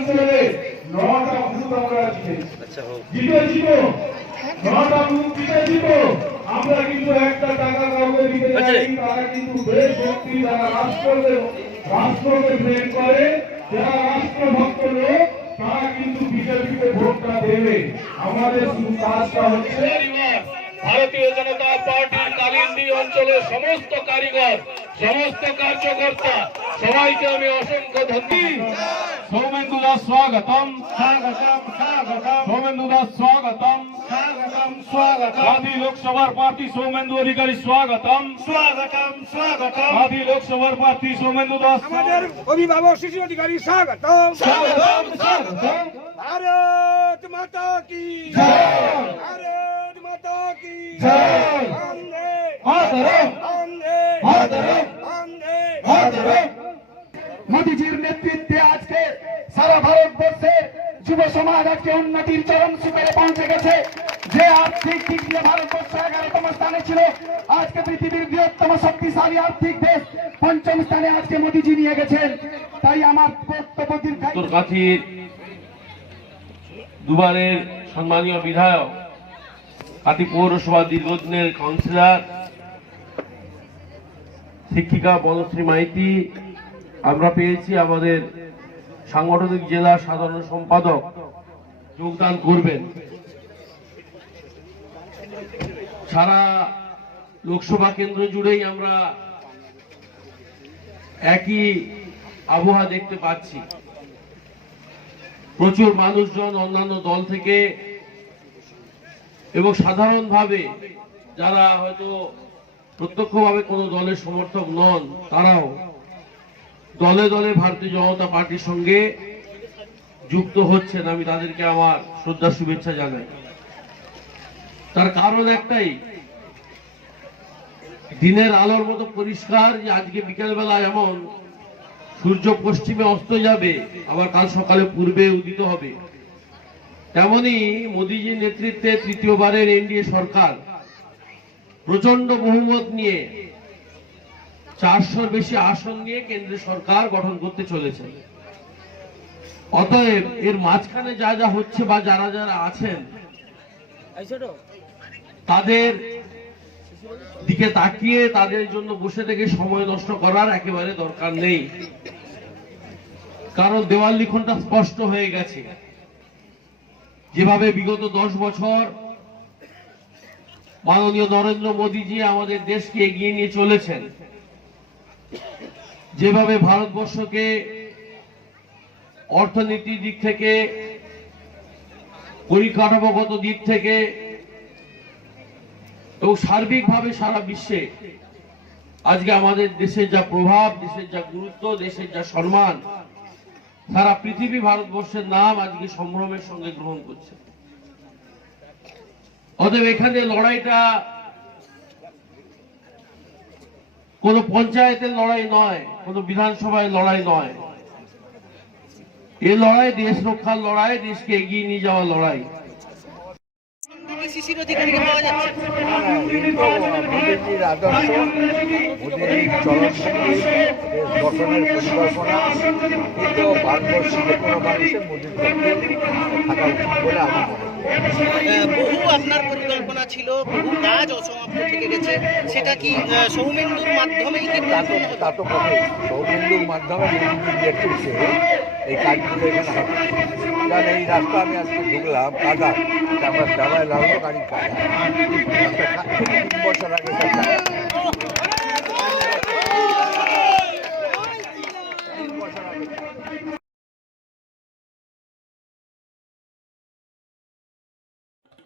অঞ্চলে নটা বুথ আমরা জিতেছি আচ্ছা জিতেছি নটা বুথ জিতেছি আমরা কিন্তু একটা টাকা কাউকে দিতে আচ্ছা। তারা কিন্তু দেশ ভক্তি যারা রাষ্ট্রকে রাষ্ট্রকে প্রেম করে যারা রাষ্ট্রভক্ত লোক তারা কিন্তু বিজেপিকে ভোটটা দেবে। আমাদের শুধু কাজটা হচ্ছে ভারতীয় জনতা পার্টির কালিন্দি অঞ্চলের সমস্ত কারিগর সমস্ত কার্যকর্তা সবাইকে আমি অসংখ্য ধন্যবাদ। স্বাগতম স্বাগতম স্বাগতম সৌমেন্দু দাস স্বাগতম স্বাগতম স্বাগতম গান্ধী লোকসভার প্রার্থী সৌমেন্দু অধিকারী স্বাগতম স্বাগতম স্বাগতম গান্ধী লোকসভার প্রার্থী সৌমেন্দু দাস আমাদের অভিভাবক শিশু অধিকারী স্বাগতম। স্বাগতম স্বাগতম। ভারত মাতা কি? জয়। ভারত মাতা কি? জয়। বন্দে। মাতরম। বন্দে। মাতরম। বন্দে। মাতরম। মোদিজির নেতৃত্বে আজকে সারা ভারতবর্ষে যুব সমাজ আজকে উন্নতির চরম শিখরে পৌঁছে গেছে। যে আর্থিক দিক দিয়ে ভারতবর্ষ এগারোতম স্থানে ছিল, আজকে পৃথিবীর বৃহত্তম শক্তিশালী আর্থিক দেশ পঞ্চম স্থানে আজকে মোদিজি নিয়ে গেছেন। তাই আমার বক্তব্য দীর্ঘায়িত। দুবারের সম্মানীয় বিধায়ক কাটি পৌরসভা দীর্ঘদিনের কাউন্সিলর, শিক্ষিকা বনশ্রী মাইতি, আমরা পেয়েছি আমাদের সাংগঠনিক জেলা সাধারণ সম্পাদক যোগদান করবেন। সারা লোকসভা কেন্দ্র জুড়েই আমরা একই আবহাওয়া দেখতে পাচ্ছি। প্রচুর মানুষজন অন্যান্য দল থেকে এবং সাধারণভাবে যারা হয়তো প্রত্যক্ষভাবে কোনো দলের সমর্থক নন, তারাও দলে দলে ভারতীয় জনতা পার্টির সঙ্গে যুক্ত হচ্ছেন আমি তাদেরকে আমার শ্রদ্ধা শুভেচ্ছা জানাই। তার কারণ একটাই, দিনের আলোর মতো পরিষ্কার যে আজকে বিকেলবেলা এমন সূর্য পশ্চিমে অস্ত যাবে, আবার কাল সকালে পূর্বে উদিত হবে। তেমনি মোদীজির নেতৃত্বে তৃতীয়বারের এনডিএ সরকার প্রচণ্ড বহুমত নিয়ে চারশোর বেশি আসন নিয়ে কেন্দ্রীয় সরকার গঠন করতে চলেছে। অতএব এর মাঝখানে যা যা হচ্ছে বা যারা যারা আছেন তাদের দিকে তাকিয়ে তাদের জন্য বসে থেকে সময় নষ্ট করার একেবারে দরকার নেই। কারণ দেওয়াল লিখনটা স্পষ্ট হয়ে গেছে। যেভাবে বিগত দশ বছর মাননীয় নরেন্দ্র মোদীজি আমাদের দেশকে এগিয়ে নিয়ে চলেছেন যেভাবে ভারতবর্ষকে অর্থনীতির দিক থেকে, পরিকাঠামোগত দিক থেকে এবং সার্বিকভাবে সারা বিশ্বে আজকে আমাদের দেশের যা প্রভাব, দেশের যা গুরুত্ব, দেশের যা সম্মান, সারা পৃথিবী ভারতবর্ষের নাম আজকে সম্ভ্রমের সঙ্গে গ্রহণ করছে। অতএব এখানে লড়াইটা কোন পঞ্চায়েতের লড়াই নয় কোন বিধানসভায় লড়াই নয়। এ লড়াই দেশ রক্ষার লড়াই দেশকে এগিয়ে নিয়ে যাওয়ার লড়াই। শিশির অধিকারীকে পাওয়া যাচ্ছে। মোদীজির আদর্শ মোদীজির চলনসঙ্গী দেশ গঠনের পরিকল্পনা কিন্তু ভারতবর্ষে যে কোনো মানুষের মোদীর থাকা উচিত বলে আমি মনে বহু আপনার পরিকল্পনা ছিল বহু কাজ অসমাপ্ত থেকে গেছে। সেটা কি সৌমেন্দুর মাধ্যমেই কি তা তো সৌমেন্দুর মাধ্যমে নেতৃত্বে এই কাজগুলো এখানে হবে। কারণ এই রাস্তা আমি আজকে ঢুকলাম কাদা। তারপর দাবায় লাগল গাড়ি কাদা। তিন বছর আগে কাদা তিন বছর আগে